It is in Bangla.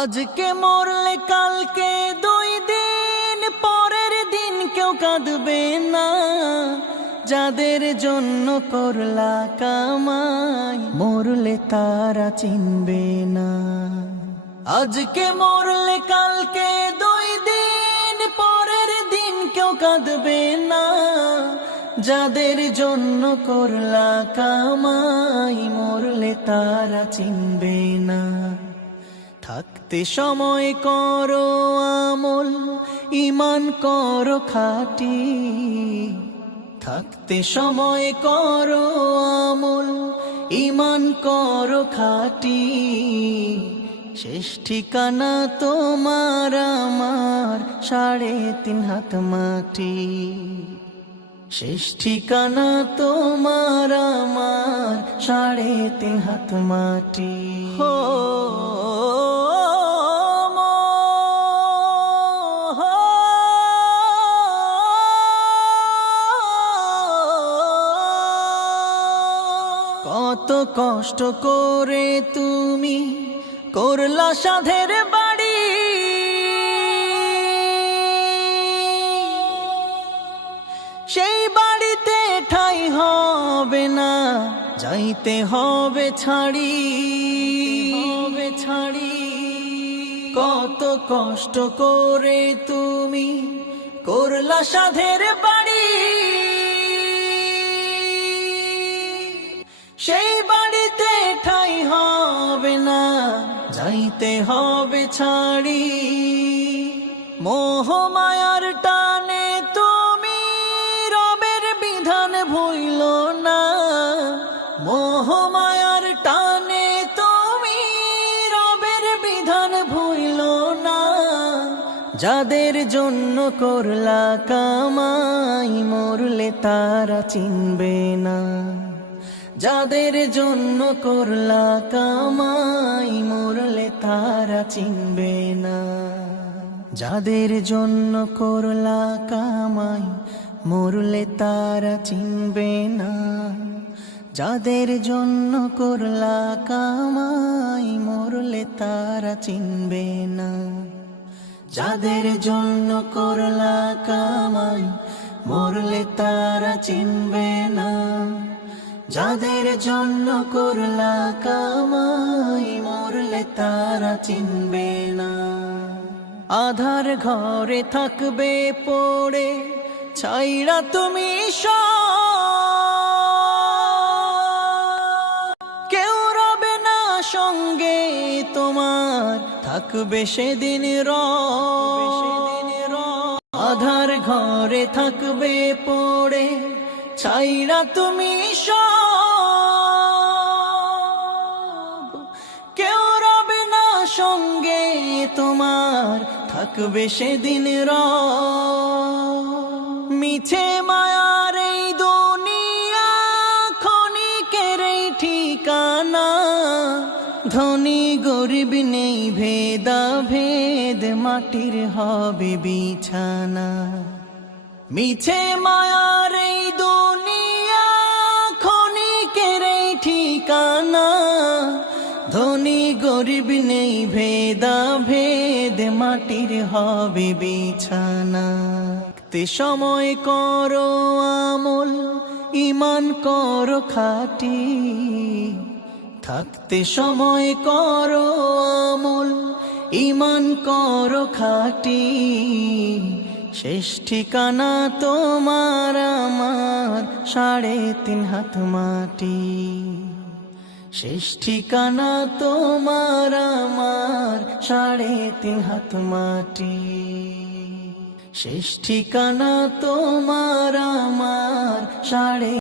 আজকে মরলে কালকে 2 দিন পরের দিন কেউ কাঁদবে না। যাদের জন্য করলা কামাই মরলে তারা চিনবে না। আজকে মরলে কালকে 2 দিন পরের দিন কেউ কাঁদবে না। যাদের জন্য করলা কামাই মরলে তারা চিনবে না। থাকতে সময় করো আমল, ঈমান করো খাঁটি। থাকতে সময় করো আমল, ঈমান করো খাঁটি। শেষ ঠিকানা তোমার আমার 3.5 হাত মাটি। শেষ ঠিকানা তোমার আমার 3.5 হাত মাটি। কত কষ্ট করে তুমি করলা সাধের বাড়ি। সেই বাড়িতে ঠাই হবে না, যাইতে হবে ছাড়ি। কত কষ্ট করে তুমি করলা সাধের বাড়ি। সেই বাড়িতে ঠাই হবে না, যাইতে হবে ছাড়ি। মোহ মায়ার টানে তুমি রবের বিধান ভুইল না। মোহ মায়ার টানে তুমি রবের বিধান ভুইল না। যাদের জন্য করলা কামাই মরলে তারা চিনবে না। যাদের জন্য করলা কামাই মরলে তারা চিনবে না। যাদের জন্য করলা কামাই মরলে তারা চিনবে না। যাদের জন্য করলা কামাই মরলে তারা চিনবে না। যাদের জন্য করলা কামাই মরলে তারা চিনবে না। যাদের জন্য করলা কামাই মরলে তারা চিনবে না। আধার ঘরে থাকবে পড়ে ছাইরা তুমি কেউ রবে না সঙ্গে তোমার, থাকবে সেদিন আধার ঘরে থাকবে পড়ে ছাইরা তুমি কেউ রবে না সঙ্গে তোমার, থাকবে সেদিন মিছে মায়ার এই দুনিয়া ক্ষণিকের এই ঠিকানা। ধনী গরিব নেই ভেদা ভেদ, মাটির হবে বিছানা। মিছে মায়ার এই দুনিয়া ক্ষণিকের এই ঠিকানা। ধনী গরিব নেই ভেদা ভেদ, মাটির হবে বিছানা। তে সময় করো আমল, ঈমান করো খাঁটি। থাকতে সময় করো আমল, ঈমান করো খাঁটি। শেষ ঠিকানা তোমার আমার 3.5 হাত মাটি। শেষ ঠিকানা তোমার আমার 3.5 হাত মাটি। শেষ ঠিকানা তোমার আমার 3.5